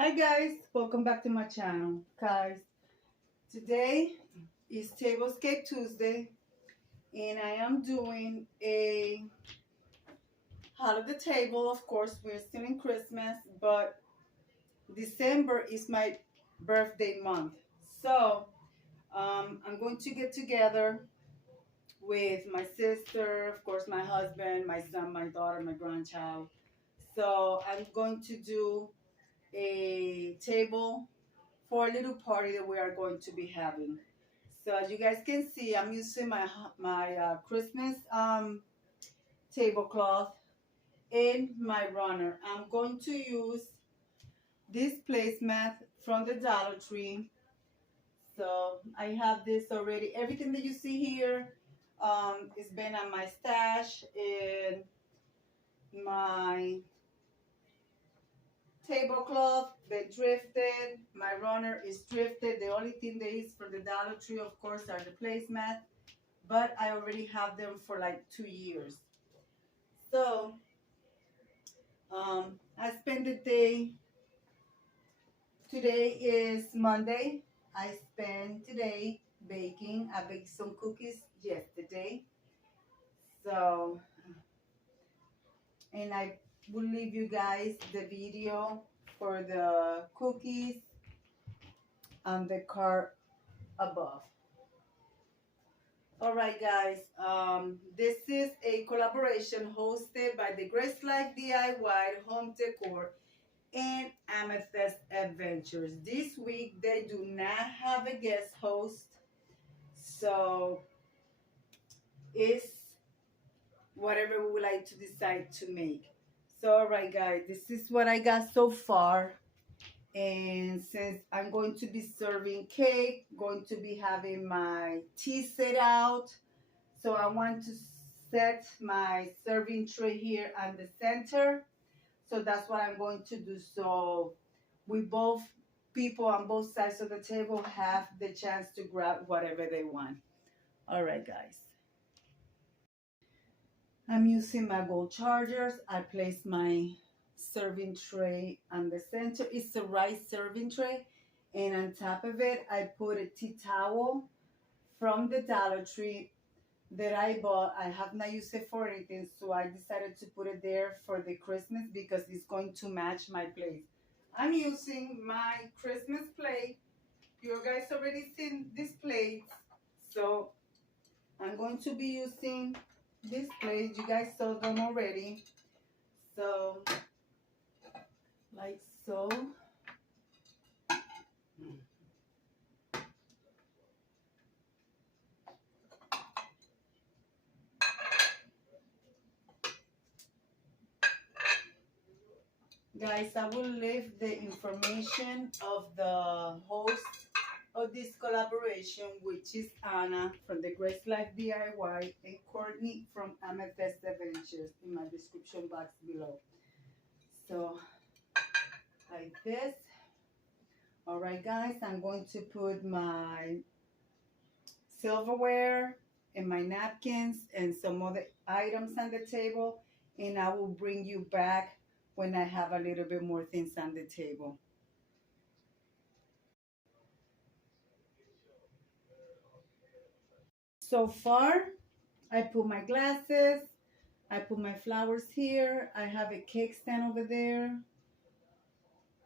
Hi guys, welcome back to my channel. Guys, today is Tablescape Tuesday and I am doing a holiday table. Of course, we're still in Christmas, but December is my birthday month. So I'm going to get together with my sister, of course, my husband, my son, my daughter, my grandchild. So I'm going to do a table for a little party that we are going to be having. So as you guys can see, I'm using my Christmas tablecloth and my runner. I'm going to use this placemat from the Dollar Tree. So I have this already. Everything that you see here is been on my stash, and my tablecloth been drifted. My runner is drifted. The only thing that is for the Dollar Tree, of course, are the placemats, but I already have them for like 2 years. So I spent the day. Today is Monday. I spent today baking. I baked some cookies yesterday. So, and I will leave you guys the video for the cookies on the card above. All right, guys. This is a collaboration hosted by the Grace Life DIY Home Decor and Amethyst Adventures. This week, they do not have a guest host, so it's whatever we would like to decide to make. So, all right, guys, this is what I got so far. And since I'm going to be serving cake, going to be having my tea set out, so I want to set my serving tray here on the center. So that's what I'm going to do. So we both people on both sides of the table have the chance to grab whatever they want. All right, guys. I'm using my gold chargers. I place my serving tray on the center. It's a rice serving tray. And on top of it, I put a tea towel from the Dollar Tree that I bought. I have not used it for anything, so I decided to put it there for the Christmas because it's going to match my plate. I'm using my Christmas plate. You guys already seen this plate, so I'm going to be using this plate. You guys saw them already. So, like so. Guys, I will leave the information of the host of this collaboration, which is Anna from the Grace Life DIY and Courtney from Amethyst Adventures, in my description box below. So, like this. All right, guys, I'm going to put my silverware and my napkins and some other items on the table, and I will bring you back when I have a little bit more things on the table. So far, I put my glasses, I put my flowers here, I have a cake stand over there.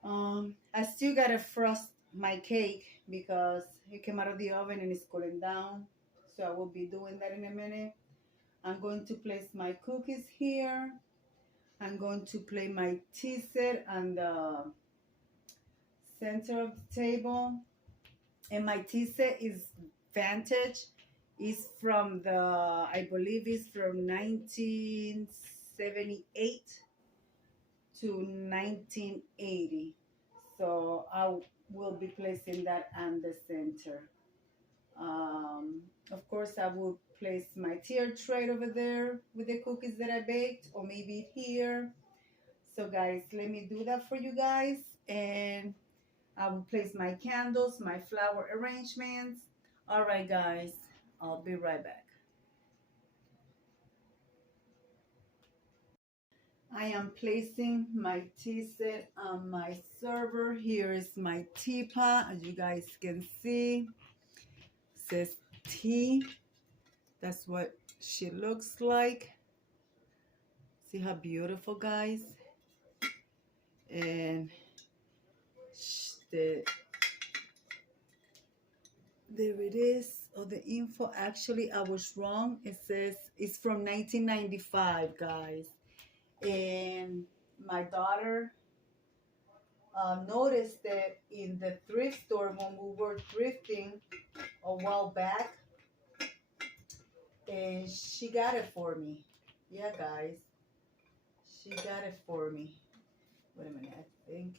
I still gotta frost my cake because it came out of the oven and it's cooling down. So I will be doing that in a minute. I'm going to place my cookies here. I'm going to place my tea set on the center of the table. And my tea set is vintage. It's from the, I believe it's from 1978 to 1980. So I will be placing that on the center. Of course, I will place my tier tray over there with the cookies that I baked, or maybe here. So guys, let me do that for you guys. And I will place my candles, my flower arrangements. All right, guys, I'll be right back. I am placing my tea set on my server. Here is my teapot, as you guys can see. It says tea. That's what she looks like. See how beautiful, guys? And there it is. Oh, the info. Actually, I was wrong. It says it's from 1995, guys. And my daughter noticed that in the thrift store when we were thrifting a while back, and she got it for me. Yeah, guys, she got it for me. Wait a minute, I think.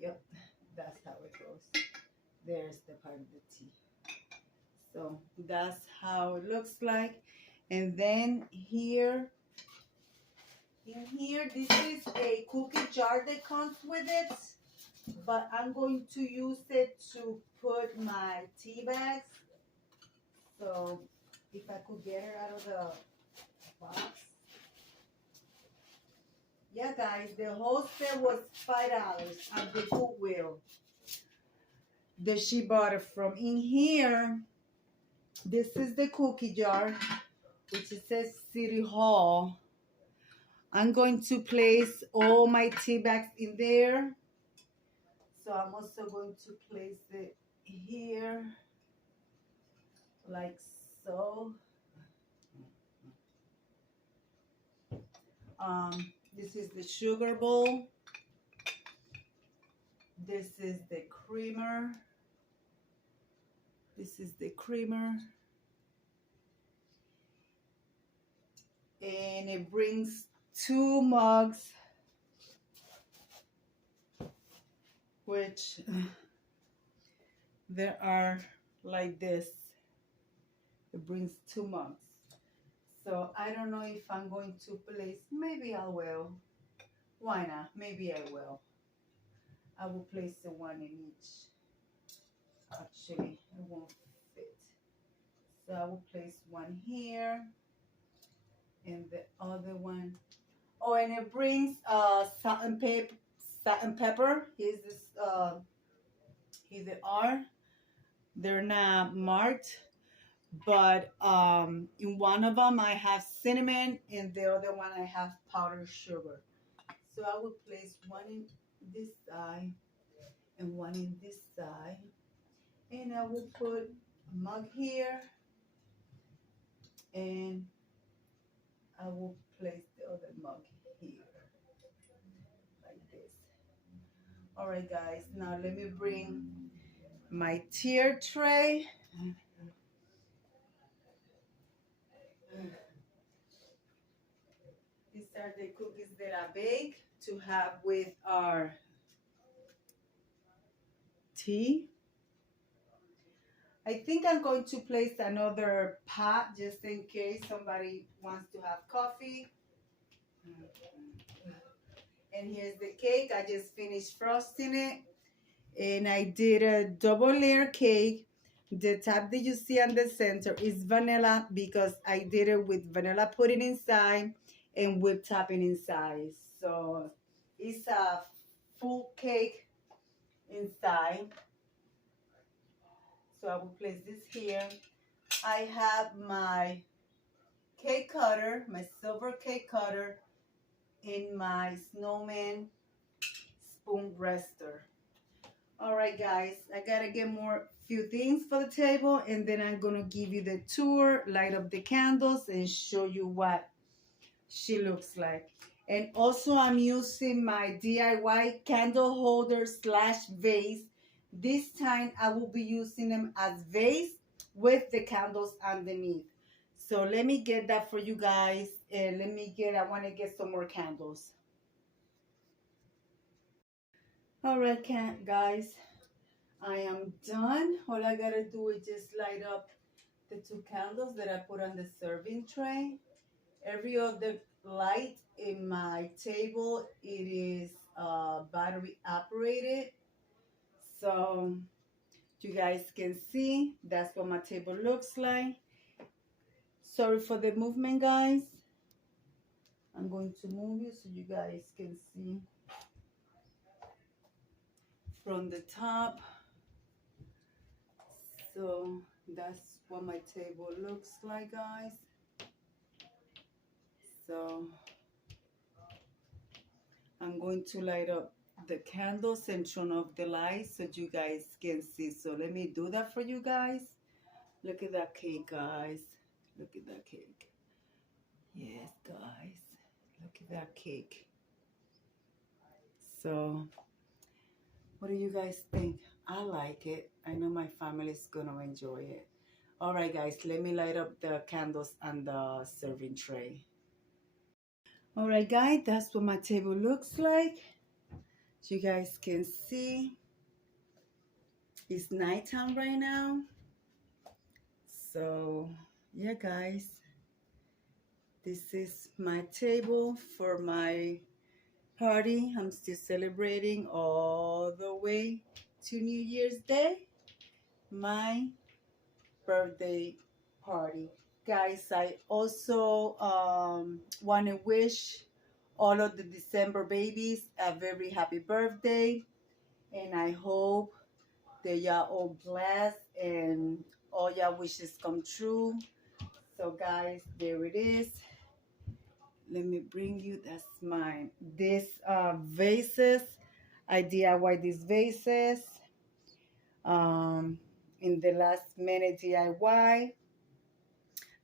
Yep, that's how it goes. There's the part of the tea. So that's how it looks like. And then here, in here, this is a cookie jar that comes with it, but I'm going to use it to put my tea bags. So if I could get her out of the box. Yeah, guys, the whole set was $5 at the Goodwill that she bought it from. In here, this is the cookie jar, which it says City Hall. I'm going to place all my tea bags in there. So I'm also going to place it here, like so. This is the sugar bowl. This is the creamer. This is the creamer. And it brings 2 mugs, which there are like this. It brings 2 mugs. So I don't know if I'm going to place, maybe I will. Why not? Maybe I will. I will place the one in each. Actually, it won't fit. So I will place one here and the other one. Oh, and it brings salt and pepper. Here's this. Here they are. They're not marked, but in one of them I have cinnamon, and the other one I have powdered sugar. So I will place one in this side and one in this side, and I will put a mug here, and I will place the other mug here, like this. All right, guys, now let me bring my tier tray. These are the cookies that I bake to have with our tea. I think I'm going to place another pot just in case somebody wants to have coffee. And here's the cake. I just finished frosting it. And I did a double layer cake. The top that you see on the center is vanilla because I did it with vanilla pudding inside and whipped topping inside. So it's a full cake inside. So I will place this here. I have my cake cutter, my silver cake cutter, in my snowman spoon rester. All right, guys, I gotta get few things for the table, and then I'm gonna give you the tour, light up the candles, and show you what she looks like. And also I'm using my DIY candle holder / vase. This time I will be using them as vase with the candles underneath. So let me get that for you guys, and I want to get some more candles. All right, guys, I am done. All I gotta do is just light up the 2 candles that I put on the serving tray. Every other light in my table, it is battery operated. So you guys can see that's what my table looks like. Sorry for the movement, guys. I'm going to move you so you guys can see from the top. So that's what my table looks like, guys. So I'm going to light up the candles and turn off the lights so you guys can see. So let me do that for you guys. Look at that cake, guys. Look at that cake. Yes, guys. Look at that cake. So what do you guys think? I like it. I know my family is going to enjoy it. All right, guys, let me light up the candles on the serving tray. All right, guys, that's what my table looks like. So you guys can see it's nighttime right now. So yeah, guys, this is my table for my party. I'm still celebrating all the way to New Year's Day, my birthday party. Guys, I also want to wish all of the December babies a very happy birthday, and I hope that y'all all blessed and all y'all wishes come true. So guys, there it is. Let me bring you, that's mine. This vases, I DIY these vases in the last minute DIY.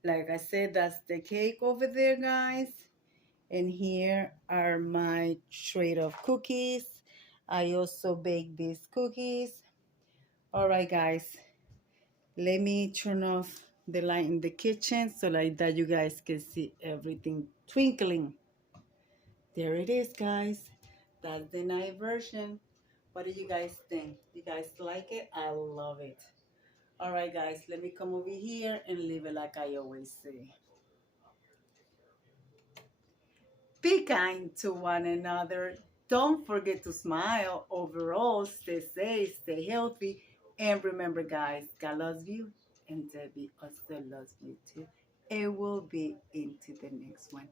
Like I said, that's the cake over there, guys. And here are my tray of cookies. I also bake these cookies. All right, guys. Let me turn off the light in the kitchen so like that you guys can see everything twinkling. There it is, guys. That's the night version. What do you guys think? You guys like it? I love it. All right, guys, let me come over here and leave it like I always say. Be kind to one another. Don't forget to smile. Overall, stay safe, stay healthy. And remember, guys, God loves you. And Debbie also loves you too. And we'll be into the next one.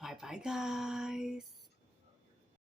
Bye-bye, guys.